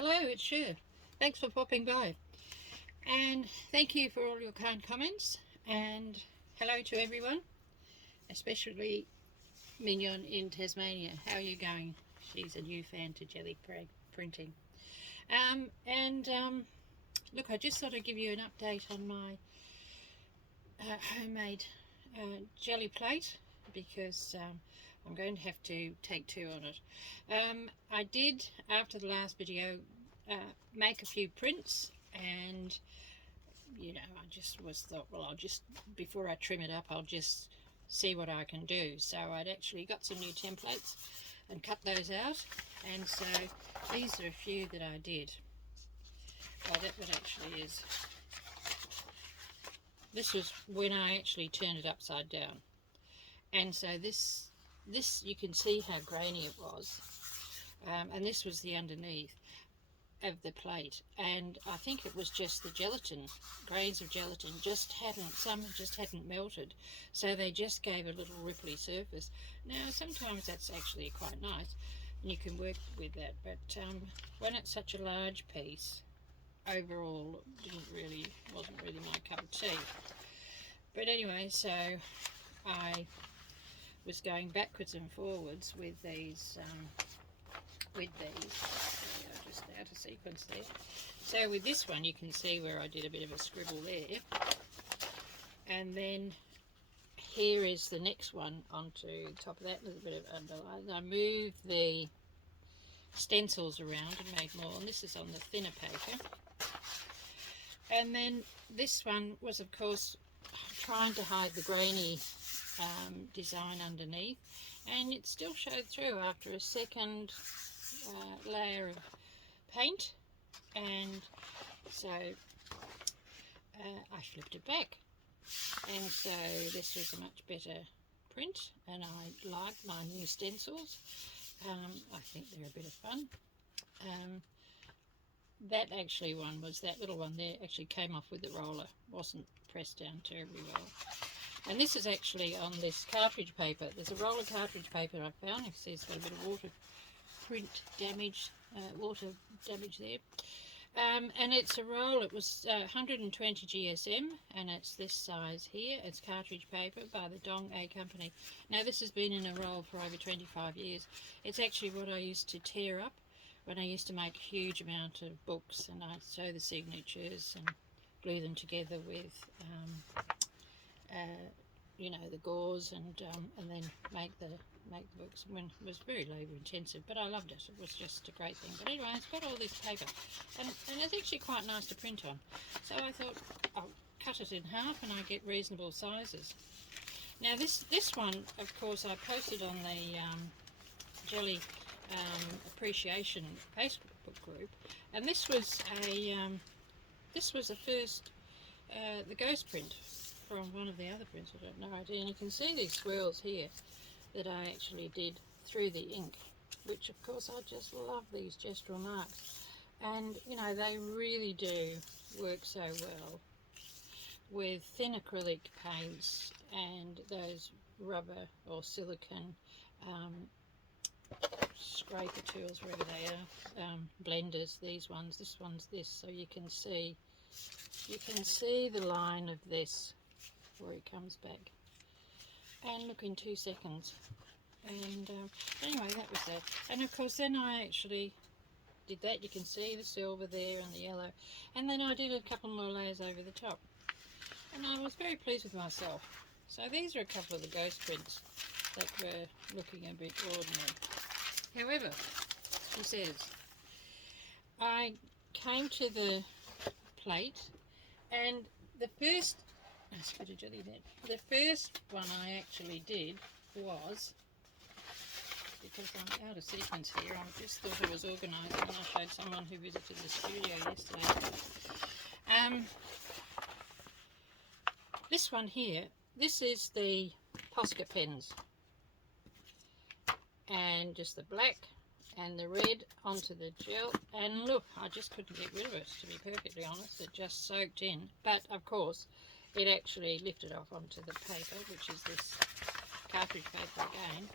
Hello, it's Sher. Thanks for popping by. And thank you for all your kind comments. And hello to everyone, especially Mignon in Tasmania. How are you going? She's a new fan to Gelli printing. Look, I just thought I'd give you an update on my homemade jelly plate because I'm going to have to take two on it. I did, after the last video, make a few prints, and I just thought, well, I'll just, before I trim it up, I'll just see what I can do. So I'd actually got some new templates and cut those out, and so these are a few that I did. Well, that what actually is. This was when I actually turned it upside down, and so this you can see how grainy it was, and this was the underneath of the plate, and I think it was just the gelatin, grains of gelatin some just hadn't melted, so they just gave a little ripply surface. Now sometimes that's actually quite nice and you can work with that, but when it's such a large piece, overall wasn't really my cup of tea. But anyway, so I was going backwards and forwards with these just out of sequence there. So with this one you can see where I did a bit of a scribble there, and then here is the next one onto the top of that, little bit of underline. I moved the stencils around and made more, and this is on the thinner paper. And then this one was, of course, trying to hide the grainy design underneath, and it still showed through after a second layer of paint, and so I flipped it back, and so this was a much better print, and I like my new stencils. I think they're a bit of fun. That actually one was, that little one there actually came off with the roller, wasn't pressed down terribly well. And this is actually on this cartridge paper. There's a roller cartridge paper I found. You see it's got a bit of water damage there. And it's a roll. It was 120 GSM, and it's this size here. It's cartridge paper by the Dong A company. Now this has been in a roll for over 25 years. It's actually what I used to tear up when I used to make a huge amount of books, and I'd sew the signatures and glue them together with the gauze, and then make the books. When it was very labour intensive, but I loved it. It was just a great thing. But anyway, it's got all this paper, and it's actually quite nice to print on. So I thought I'll cut it in half, and I get reasonable sizes. Now this one, of course, I posted on the Gelli appreciation Facebook group, and this was the first the ghost print from one of the other prints. I don't know idea. And you can see these swirls here that I actually did through the ink, which of course I just love these gestural marks, and they really do work so well with thin acrylic paints and those rubber or silicone scraper tools, wherever they are, blenders. This one's this, so you can see the line of this where it comes back, and look, in 2 seconds. And anyway, that was that. And of course then I actually did that. You can see the silver there and the yellow, and then I did a couple more layers over the top, and I was very pleased with myself. So these are a couple of the ghost prints that were looking a bit ordinary. However, she says, I came to the plate, and the first one I actually did was, because I'm out of sequence here, I just thought I was organising, and I showed someone who visited the studio yesterday. This one here, this is the Husker Pens, and just the black and the red onto the gel, and look, I just couldn't get rid of it, to be perfectly honest. It just soaked in, but of course it actually lifted off onto the paper, which is this cartridge paper again.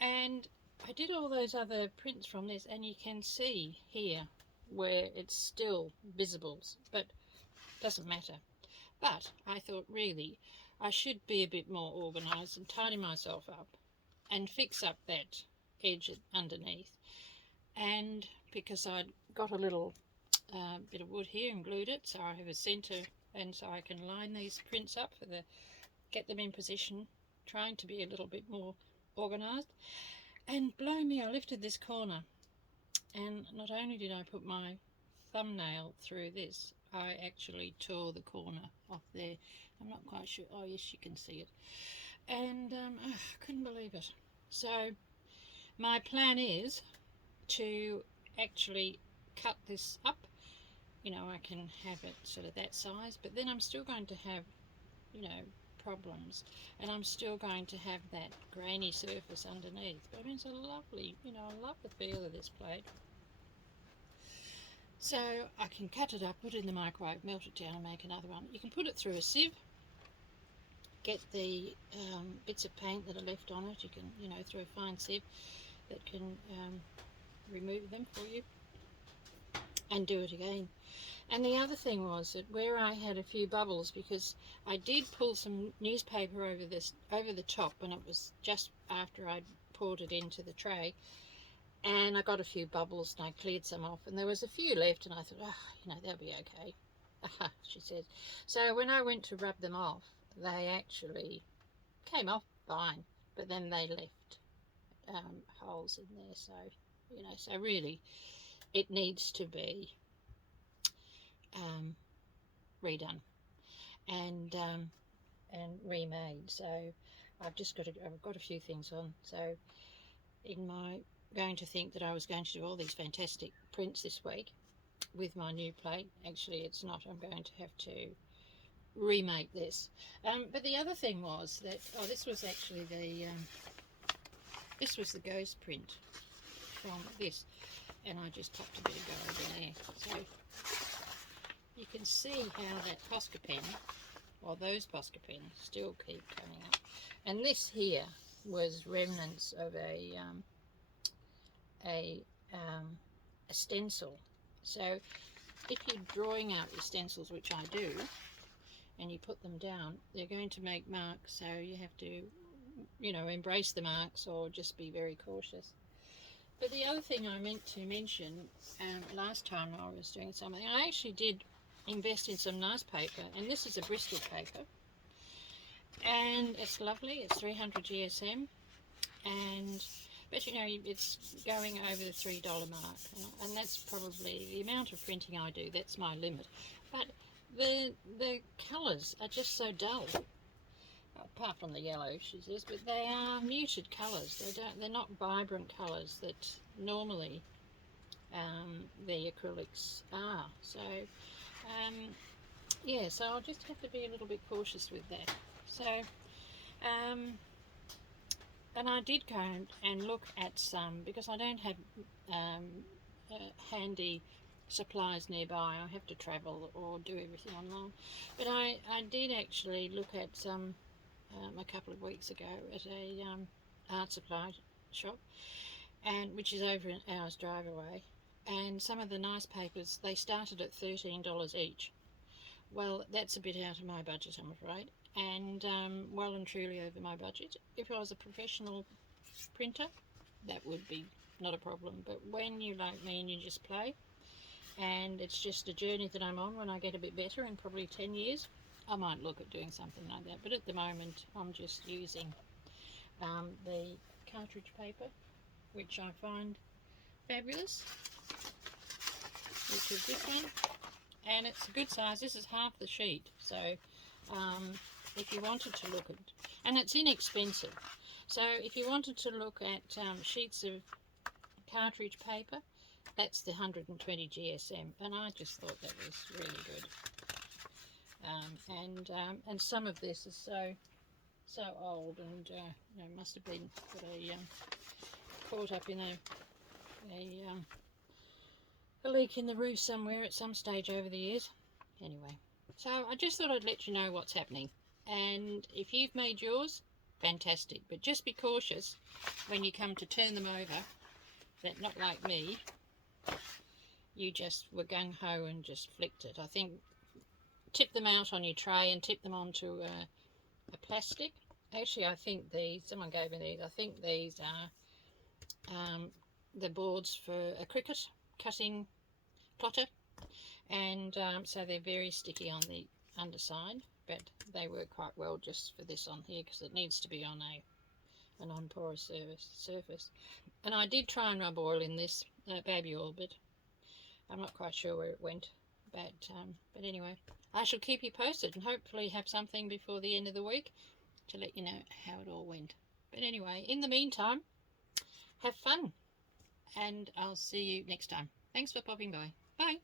And I did all those other prints from this, and you can see here where it's still visible, but doesn't matter. But I thought really I should be a bit more organised and tidy myself up and fix up that edge underneath. And because I'd got a little bit of wood here and glued it, so I have a centre, and so I can line these prints up for get them in position, trying to be a little bit more organised. And blow me, I lifted this corner, and not only did I put my thumbnail through this, I actually tore the corner off there. I'm not quite sure. Oh yes, you can see it. And I couldn't believe it. So my plan is to actually cut this up. You know, I can have it sort of that size, but then I'm still going to have, you know, problems, and I'm still going to have that grainy surface underneath. But I mean, it's a lovely, you know, I love the feel of this plate. So I can cut it up, put it in the microwave, melt it down and make another one. You can put it through a sieve, get the bits of paint that are left on it. You can, you know, through a fine sieve that can remove them for you, and do it again. And the other thing was that where I had a few bubbles, because I did pull some newspaper over the top, and it was just after I'd poured it into the tray, and I got a few bubbles and I cleared some off, and there was a few left, and I thought, oh, you know, they'll be okay. She said. So when I went to rub them off, they actually came off fine, but then they left holes in there. So, you know, so really it needs to be redone and remade. So I've got a few things on. So in my going to think that I was going to do all these fantastic prints this week with my new plate, actually it's not. I'm going to have to remake this. But the other thing was that, oh, this was actually this was the ghost print from this, and I just popped a bit of gold in there. So you can see how that Husker pen, or those Husker pens, still keep coming up. And this here was remnants of a stencil. So if you're drawing out your stencils, which I do, and you put them down, they're going to make marks, so you have to, you know, embrace the marks or just be very cautious. But the other thing I meant to mention, last time I was doing something, I actually did invest in some nice paper, and this is a Bristol paper, and it's lovely. It's 300 GSM, but you know, it's going over the $3 mark, and that's probably the amount of printing I do. That's my limit. But the colours are just so dull, apart from the yellow, she says, but they are muted colours. They're not vibrant colours that normally the acrylics are. So yeah, so I'll just have to be a little bit cautious with that. So and I did go and look at some, because I don't have handy supplies nearby. I have to travel or do everything online. But I did actually look at some a couple of weeks ago at a art supply shop, and which is over an hour's drive away. And some of the nice papers, they started at $13 each. Well, that's a bit out of my budget, I'm afraid, and well and truly over my budget. If I was a professional printer, that would be not a problem. But when you're like me and you just play, and it's just a journey that I'm on, when I get a bit better in probably 10 years, I might look at doing something like that. But at the moment, I'm just using the cartridge paper, which I find fabulous, which is this one, and it's a good size. This is half the sheet, so if you wanted to look at, and it's inexpensive, so if you wanted to look at sheets of cartridge paper, that's the 120 GSM, and I just thought that was really good. And some of this is so old, and you know, must have been caught up in a leak in the roof somewhere at some stage over the years. Anyway, so I just thought I'd let you know what's happening, and if you've made yours, fantastic. But just be cautious when you come to turn them over, that not like me, you just were gung-ho and just flicked it. I think tip them out on your tray and tip them onto a plastic. Actually, I think these, someone gave me these, I think these are the boards for a cricket cutting plotter, and so they're very sticky on the underside, but they work quite well just for this on here because it needs to be on a non-porous surface. And I did try and rub oil in this, baby oil, but I'm not quite sure where it went. But anyway, I shall keep you posted and hopefully have something before the end of the week to let you know how it all went. But anyway, in the meantime, have fun, and I'll see you next time. Thanks for popping by. Bye.